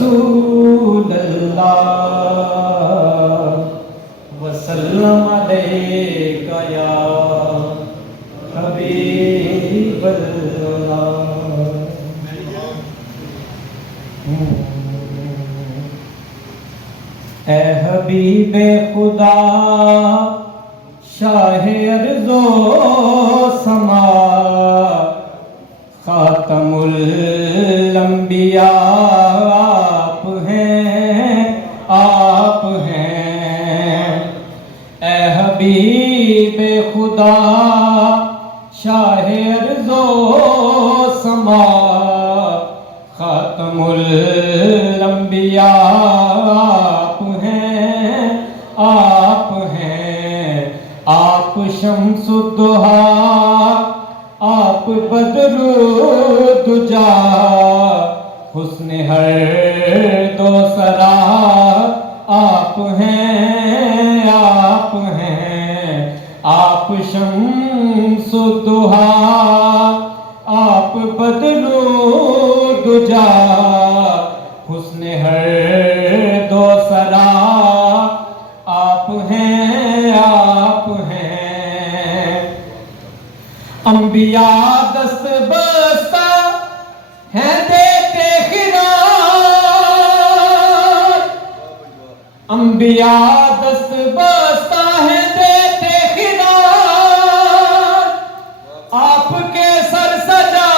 رسول اللہ وسلم علیک یا حبیب اللہ. اے حبیب خدا شاہ ارض و سما خاتم الانبیاء آپ ہیں آپ ہیں. اے حبیب خدا شاہ ارض و سما خاتم الانبیاء آپ ہیں آپ ہیں. آپ شمس الضحیٰ آپ بدر الدجا حسن ہر دو سرا آپ ہیں آپ ہیں. آپ شمس الضحیٰ آپ بدر الدجا حسن ہر دو سرا آپ ہیں آپ ہیں. انبیاء دست بستہ ہیں دیتے خراج. انبیاء دست بستہ ہیں دیتے خراج. آپ کے سر سجا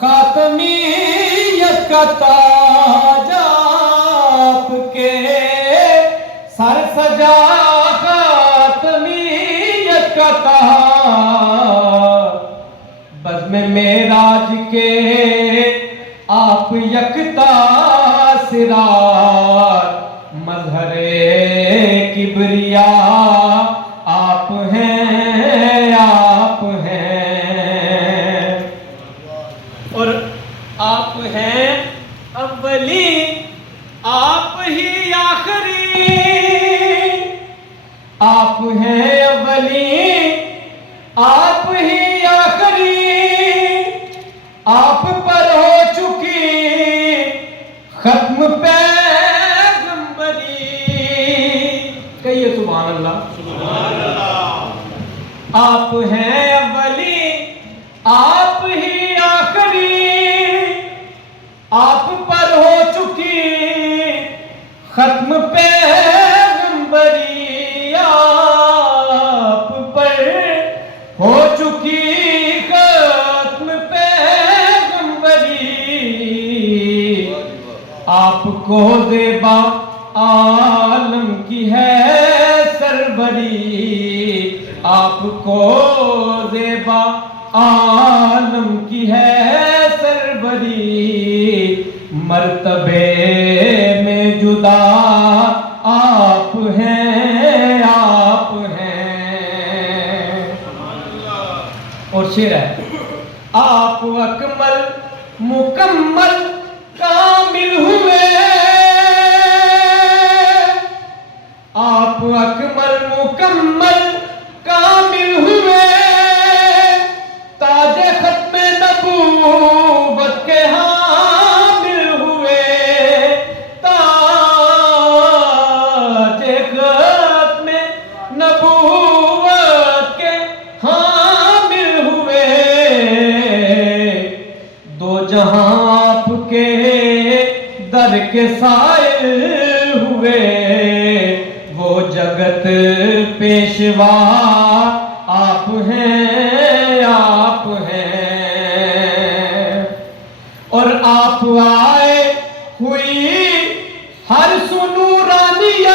خاتمیت کا تاج. آپ کے سر سجا خاتمیت کا تاج. بزم معراج کے آپ یکتا سرار. مظہر کبریا آپ ہیں آپ ہیں. اور آپ ہیں اولی آپ ہی آخری. آپ ہیں اولی آپ ہی آخری. آپ پر ہو چکی ختم پیغمبری. کہیے سبحان اللہ. سبحان اللہ. آپ ہیں اولی آپ ہی آخری. آپ پر ہو چکی ختم پیغمبری. آپ پر ہو چکی ختم پیغمبری. آپ کو زیبا عالم کی ہے سروری. آپ کو زیبا عالم کی ہے سروری. مرتبے میں جدا آپ ہیں آپ ہیں. اور شعر ہے. آپ اکمل مکمل کامل ہوئے. آپ اکمل مکمل کامل ہوئے. تاج ختم نبوت کے حامل ہوئے. تاج ختم نبوت کے حامل ہوئے. دو جہاں آپ کے در کے سائل ہوئے. وہ جگت پیشوا آپ ہیں آپ ہیں. اور آپ آئے ہوئی ہر سنورانیت.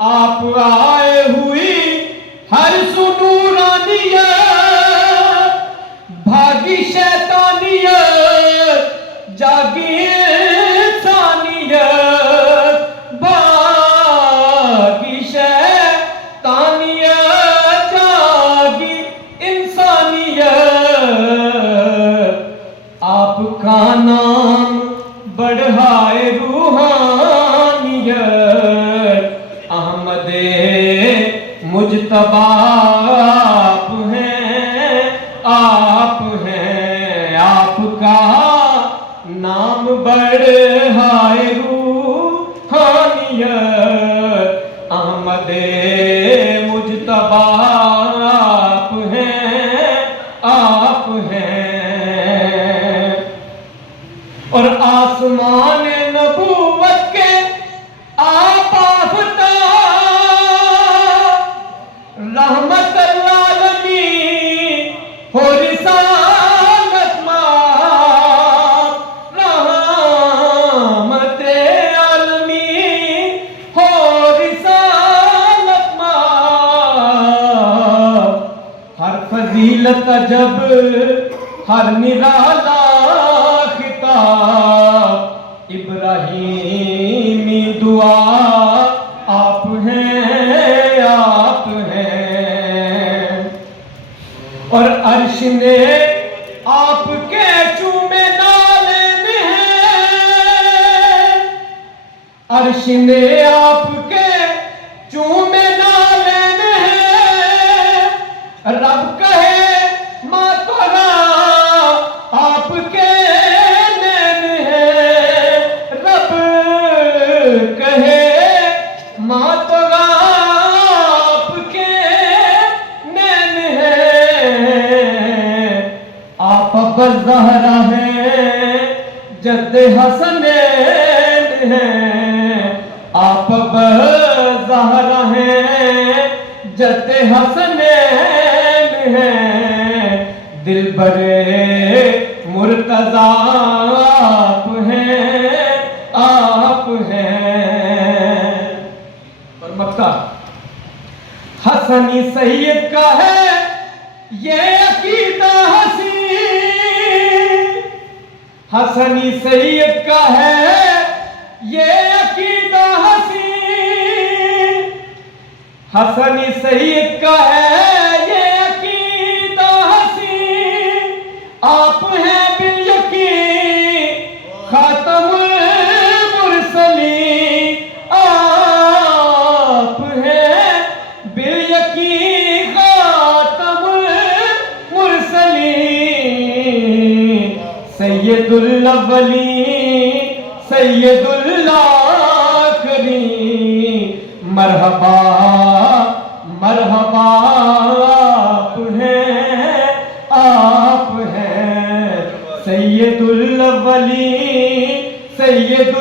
آپ آئے ہوئی ہر سنورانیت. بھاگی شیطانیت جاگی انسانیت. آپ کا نام بڑھائے روحانیت. احمد مجتبی آپ ہیں آپ ہیں. آپ کا ہر فضیلت جب ہر نرالا خطاب ابراہیمی دعا آپ ہیں آپ ہیں اور عرش نے آپ کے چومے نالین ہیں عرش نے آپ کے چومے نالین ہیں رب کہے ماں تورا آپ کے نین ہیں رب کہے ماں تورا آپ کے نین ہیں آپ بزہرا ہیں جد حسنین ہیں آپ بزہرا ہیں جد حسنین ہیں دلبر مرتضیٰ آپ ہیں اور مکہ حسنی سید کا ہے یہ عقیدہ حسین حسنی سید کا ہے یہ عقیدہ حسین حسنی سید کا ہے یہ عقیدہ حسین آپ ہیں بالیقین خاتم المرسلین آپ ہیں بالیقین خاتم المرسلین سید الاولین سید الآخرین مرحبا مرحبا آپ ہیں سید الاولین سید